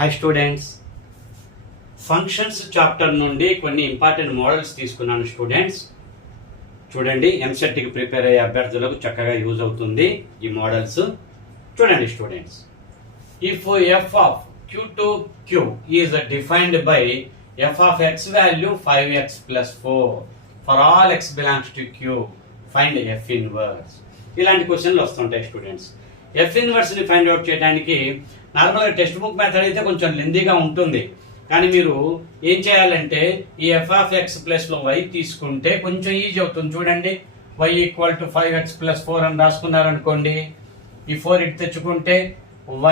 Hi students, functions chapter నుండి కొన్ని important models తీసుకున్నాను స్టూడెంట్స్. చూడండి, ఎంసెట్కి ప్రిపేర్ అయ్యే అభ్యర్థులకు చక్కగా యూజ్ అవుతుంది ఈ మోడల్స్. చూడండి students, if F of q to q is defined by F of X value 5x + 4 for all x belongs to q, find F inverse. ఇలాంటి క్వశ్చన్లు వస్తుంటాయి స్టూడెంట్స్. ఎఫ్ ఇన్వర్స్ ని ఫైండ్ అవుట్ చేయడానికి నార్మల్గా text book method అయితే కొంచెం లెందీగా ఉంటుంది, కానీ మీరు ఏం చేయాలంటే ఈ ఎఫ్ ఆఫ్ ఎక్స్ ప్లస్ లో y తీసుకుంటే కొంచెం ఈజీ అవుతుంది. చూడండి, y = 5x + 4 అని రాసుకున్నారనుకోండి, ఈ 4 ఇటు తెచ్చుకుంటే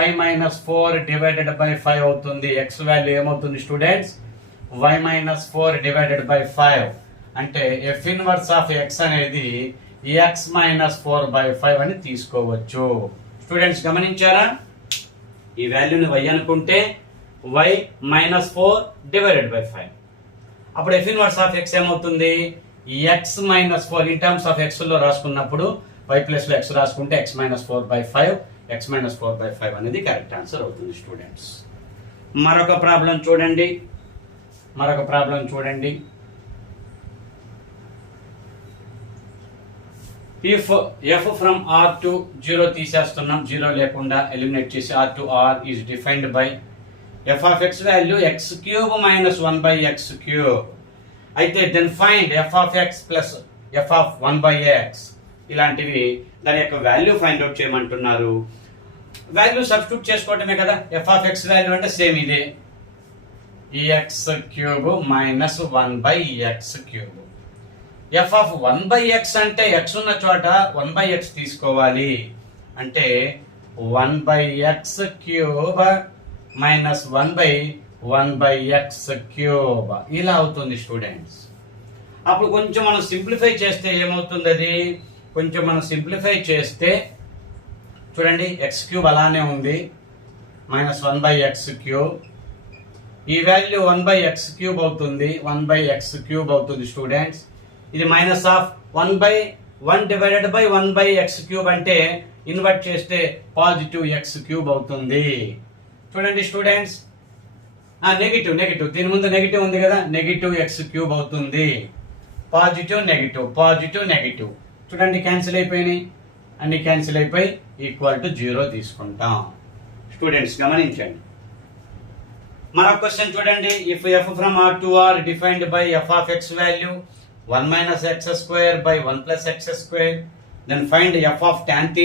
y - 4 డివైడెడ్ బై 5 అవుతుంది. x వాల్యూ ఏమవుతుంది స్టూడెంట్స్? y - 4 డివైడెడ్ బై 5 అంటే ఎఫ్ ఇన్వర్స్ ఆఫ్ x అనేది x - 4/5 అని తీసుకోవచ్చు. స్టూడెంట్స్ గమనించారా? ఈ వాల్యూని y అనుకుంటే y - 4 డివైడెడ్ బై 5. అప్పుడు ఎఫ్ ఇన్వర్స్ ఆఫ్ x ఏమవుతుంది? x - 4 in terms of x లో రాసుకున్నప్పుడు y ప్లస్ లో x రాసుకుంటే x - 4/5, x - 4/5 అనేది కరెక్ట్ ఆన్సర్ అవుతుంది స్టూడెంట్స్. మరొక ప్రాబ్లం చూడండి. If f from r to 0 తీసేస్తున్నాం, 0 లేకుండా ఎలిమినేట్ చేసి r to r is defined by f of x value x³ - 1/x³. అయితే then find f of x plus f of 1/x. ఇలాంటివి దాని యొక్క వాల్యూ ఫైండ్ అవుట్ చేయమంటున్నారు. Value substitute చేసుకోవటమే కదా. f ఆఫ్ x వాల్యూ అంటే same ఇదే, x³ - 1/x³. f of 1/x అంటే x ఉన్న చోట 1/x తీసుకోవాలి. అంటే 1/x³ - 1/1/x³ ఇలా అవుతుంది స్టూడెంట్స్. అప్పుడు కొంచెం మనం సింప్లిఫై చేస్తే ఏమవుతుంది? అది కొంచెం మనం సింప్లిఫై చేస్తే చూడండి, x³ అలానే ఉంది, -1/x³. ఈ వాల్యూ 1/x³ అవుతుంది, 1/x³ అవుతుంది స్టూడెంట్స్. ఇది minus of 1/1 divided by 1/x³ అంటే ఇన్వర్ట్ చేస్తే పాజిటివ్ x³ అవుతుంది. చూడండి స్టూడెంట్స్, నెగిటివ్ దీని ముందు నెగిటివ్ ఉంది కదా, నెగిటివ్ x³ అవుతుంది. పాజిటివ్ నెగిటివ్ చూడండి, క్యాన్సిల్ అయిపోయినాయి, అన్ని క్యాన్సిల్ అయిపోయి =0 తీసుకుంటాం. స్టూడెంట్స్ గమనించండి. మరొక క్వశ్చన్ చూడండి. If f from r to r defined by f of x value 1 - x² by 1 + x², then find f of tan θ.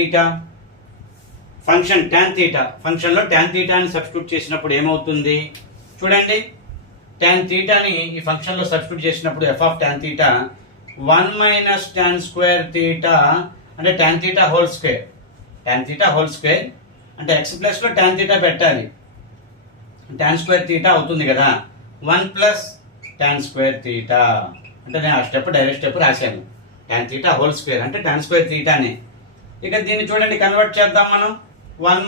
Function tan θ, function లో tan θ ని సబ్స్టిట్యూట్ చేసినప్పుడు ఏమవుతుంది? చూడండి, tan θ ని ఈ ఫంక్షన్ లో సబ్స్టిట్యూట్ చేసినప్పుడు f ఆఫ్ tan θ 1 - tan² θ అంటే tan θ whole square. tan θ whole square అంటే x ప్లస్ లో tan θ పెట్టాలి, tan² θ అవుతుంది కదా. 1 + tan² θ అంటే నేను ఆ స్టెప్ డైరెక్ట్ స్టెప్ రాశాను. tan θ హోల్ స్క్వేర్ అంటే tan² θ నే. ఇక దీన్ని చూడండి, కన్వర్ట్ చేద్దాం మనం. 1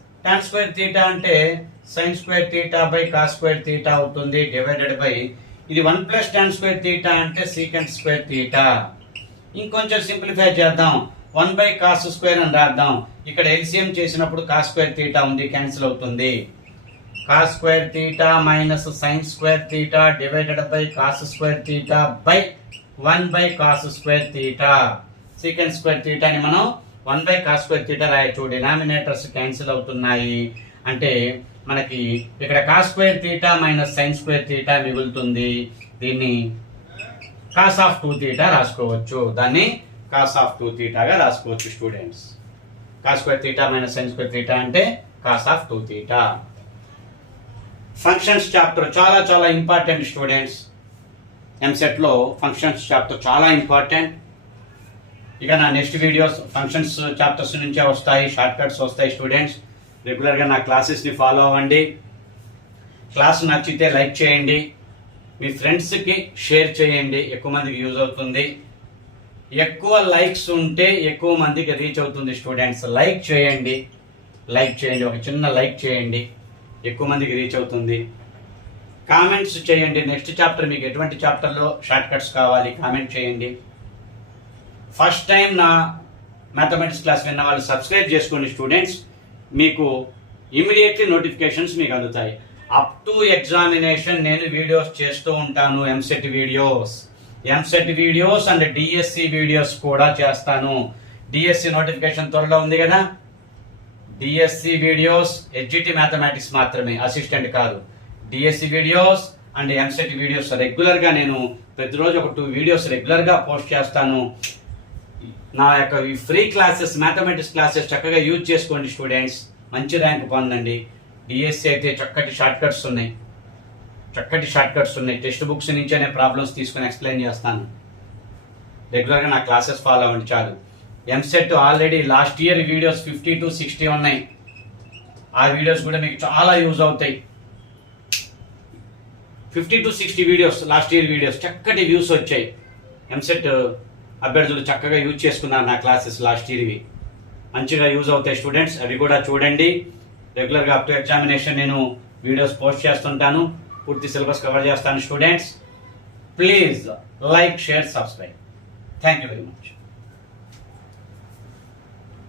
- tan² θ అంటే sin² θ బై cos² θ అవుతుంది, డివైడెడ్ బై ఇది 1 + tan² θ అంటే secant² θ. ఇంకొంచెం సింప్లిఫై చేద్దాం, 1/cos² అని రాద్దాం. ఇక్కడ ఎల్సిఎం చేసినప్పుడు cos² θ ఉంది, క్యాన్సిల్ అవుతుంది. cos² θ minus sin² θ divided by cos² θ by 1/cos² θ. secant² θ ని మనం 1/cos² θ రాయొచ్చు. డినామినేటర్స్ క్యాన్సిల్ అవుతున్నాయి అంటే మనకి ఇక్కడ cos² θ మైనస్ sin² θ మిగులుతుంది. దీన్ని cos ఆఫ్ 2θ రాసుకోవచ్చు. దాన్ని cos ఆఫ్ 2θ గా రాసుకోవచ్చు స్టూడెంట్స్. cos² θ మైనస్ sin² θ అంటే cos ఆఫ్ 2θ. ఫంక్షన్స్ చాప్టర్ చాలా ఇంపార్టెంట్ స్టూడెంట్స్. ఎంసెట్ లో ఫంక్షన్స్ చాప్టర్ చాలా ఇంపార్టెంట్. ఇక నా నెక్స్ట్ వీడియోస్ ఫంక్షన్స్ చాప్టర్స్ నుంచే వస్తాయి, షార్ట్ కట్స్ వస్తాయి స్టూడెంట్స్. రెగ్యులర్గా నా క్లాసెస్ని ఫాలో అవ్వండి. క్లాస్ నచ్చితే లైక్ చేయండి, మీ ఫ్రెండ్స్కి షేర్ చేయండి, ఎక్కువ మందికి యూజ్ అవుతుంది. ఎక్కువ లైక్స్ ఉంటే ఎక్కువ మందికి రీచ్ అవుతుంది స్టూడెంట్స్. లైక్ చేయండి, ఒక చిన్న లైక్ చేయండి, ఎక్కువ మందికి రీచ్ అవుతుంది. కామెంట్స్ చేయండి, నెక్స్ట్ చాప్టర్ మీకు ఎటువంటి చాప్టర్లో షార్ట్ కట్స్ కావాలి కామెంట్ చేయండి. ఫస్ట్ టైం నా మ్యాథమెటిక్స్ క్లాస్ విన్న వాళ్ళు సబ్స్క్రైబ్ చేసుకోండి స్టూడెంట్స్. మీకు ఇమీడియట్లీ నోటిఫికేషన్స్ మీకు అందుతాయి. అప్ టు ఎగ్జామినేషన్ నేను వీడియోస్ చేస్తూ ఉంటాను. EAMCET videos and DSC videos కూడా చేస్తాను. డిఎస్సి నోటిఫికేషన్ త్వరలో ఉంది కదా. డిఎస్సి వీడియోస్ ఎడ్జిటి మ్యాథమెటిక్స్ మాత్రమే, అసిస్టెంట్ కాదు. DSC videos and EAMCET videos regular గా నేను ప్రతిరోజు ఒక 2 వీడియోస్ రెగ్యులర్ గా పోస్ట్ చేస్తాను. నా యొక్క ఈ ఫ్రీ క్లాసెస్, మ్యాథమెటిక్స్ క్లాసెస్ చక్కగా యూజ్ చేసుకోండి స్టూడెంట్స్. మంచి ర్యాంక్ పొందండి. డిఎస్సి అయితే చక్కటి షార్ట్ కట్స్ ఉన్నాయి. టెక్స్ట్ బుక్స్ నుంచే నేను ప్రాబ్లమ్స్ తీసుకొని ఎక్స్ప్లెయిన్ చేస్తాను. రెగ్యులర్గా నా క్లాసెస్ ఫాలో అవ్వండి చాలు. EAMCET already last year videos 50 to 60 ఉన్నాయి. ఆ వీడియోస్ కూడా మీకు చాలా యూజ్ అవుతాయి. 50 to 60 videos, last year videos చక్కటి వ్యూస్ వచ్చాయి. ఎంసెట్ అభ్యర్థులు చక్కగా యూజ్ చేసుకున్నారు నా క్లాసెస్ లాస్ట్ ఇయర్వి. మంచిగా యూజ్ అవుతాయి స్టూడెంట్స్, అవి కూడా చూడండి. రెగ్యులర్గా అప్ టు ఎగ్జామినేషన్ నేను వీడియోస్ పోస్ట్ చేస్తుంటాను. పూర్తి సిలబస్ కవర్ చేస్తాను students. Please like, share, subscribe. Thank you very much.